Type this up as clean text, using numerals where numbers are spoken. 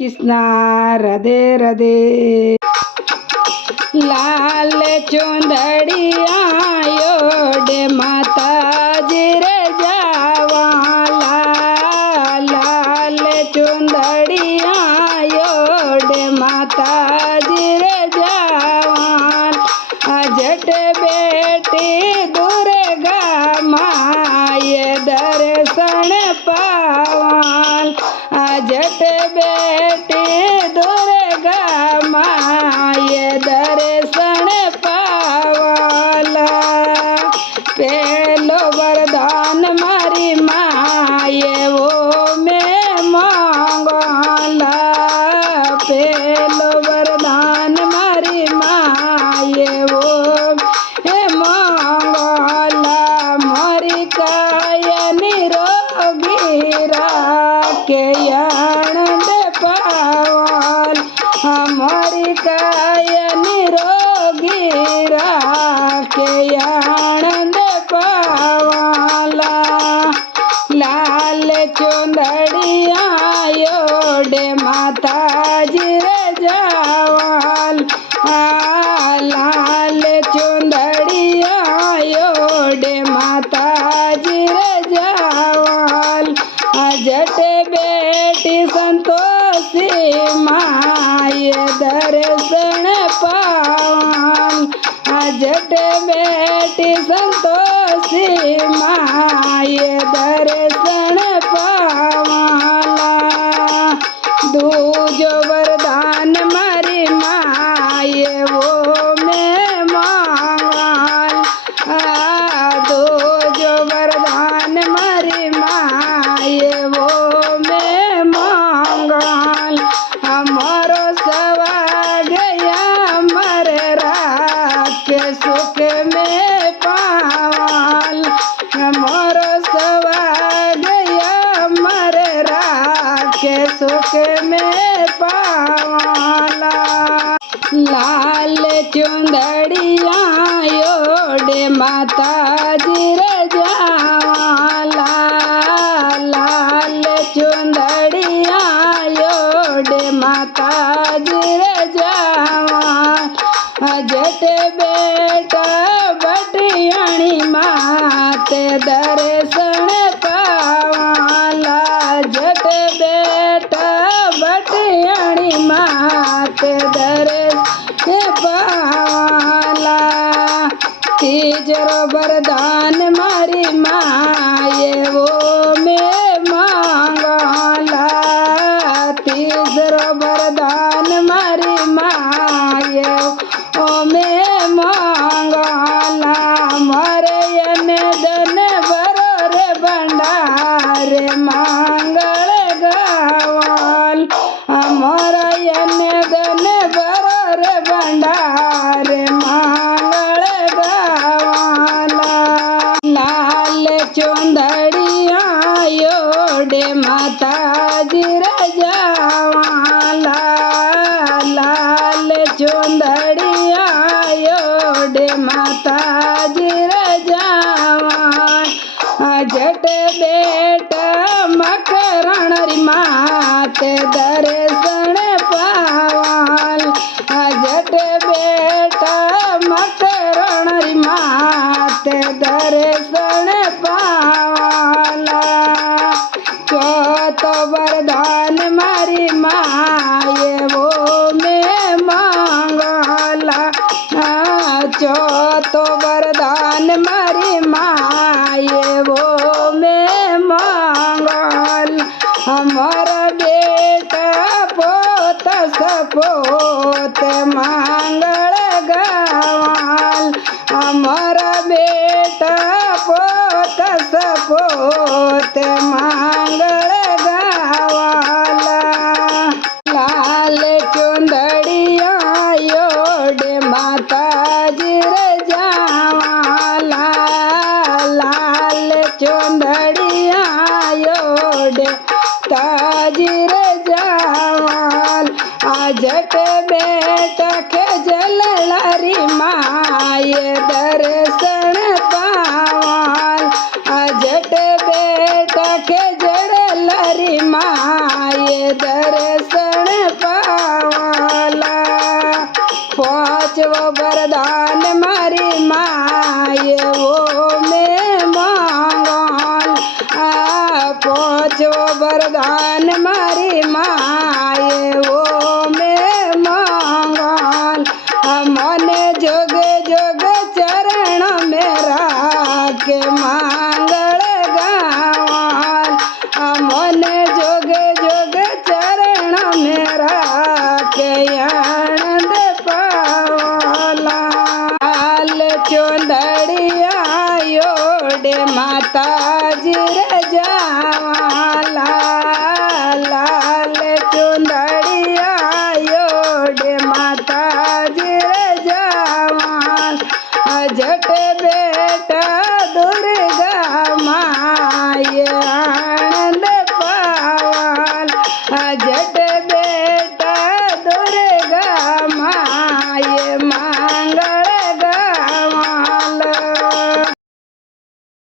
कृष्णा राधे राधे। लाल चुंदड़िया ओढ़े माताजी रे जावा, लाल चुंदड़िया ओढ़े माताजी रे जावा। जट बेटी दुर्गा माए दर्शन पावन, जट बेटी दुर्गा माए दर्शन पावला। पेलो वरदान मारी माए वो में मांगला, पेलो वरदान मारी माए वो मांगला। मोरी काया निरोगी राखे आनंद पावल, हमारी काया निरोगी राखे आनंद पावला। लाल चुंदड़िया ओढ़े माताजी रे जावल, लाल चुंदड़िया ओढ़े माताजी रे जावल। जट बेटी संतोषी माए दर्शन पावन, जट बेटी संतोषी माए दर्शन पावला। दूज वरदान मारी माए वो में मांगल, दूज वरदान मारी माए वो में मांगल। हमारो सवा गया मर राख सुख में पावल, हमारो सवा गया मर राख सुख में पावला। लाल चुंदड़िया ओढ़े माताजी रे जावा, लाल चुंदड़िया ओढ़े माताजी रे जावा। जट बेटा बटियाणी माते दर्शन पावला, जट बेटा बटियाणी माते दर्शन पावला। तीजरो वरदान मारी माए वो में मांगला, तीजरो वरदान मारी माए ओ में मांगला। मरयन दन बरोर भंडार मांगल गावल, मरयन दन बरोर भंडार मांगल गावला। लाल चुंदड़िया ओढ़े माताजी रे जावा, लाल चुंदड़िया ओढ़े माताजी रे जावा। जट बेटा मकरण री माते दर्शन पावल, जट बेटा मकरण री माते दर्शन पावला। चौथ वरदान मारी माए वो में मांगला, चौथ वरदान मारी माए वो में मांगल। हमारा बेटा पोत सपोत मांगल गावल, हमारा बेटा पोत सपोत मांगल गावला। लाल चुंदड़िया ओढ़े माताजी रे जावा, लाल चुंदड़िया ओढ़े ताजी रे जावल। जट बेटा के जललारी माए दर्शन पावल, जट बेटा के जड़ लरी माए दर्शन बचवो वरदान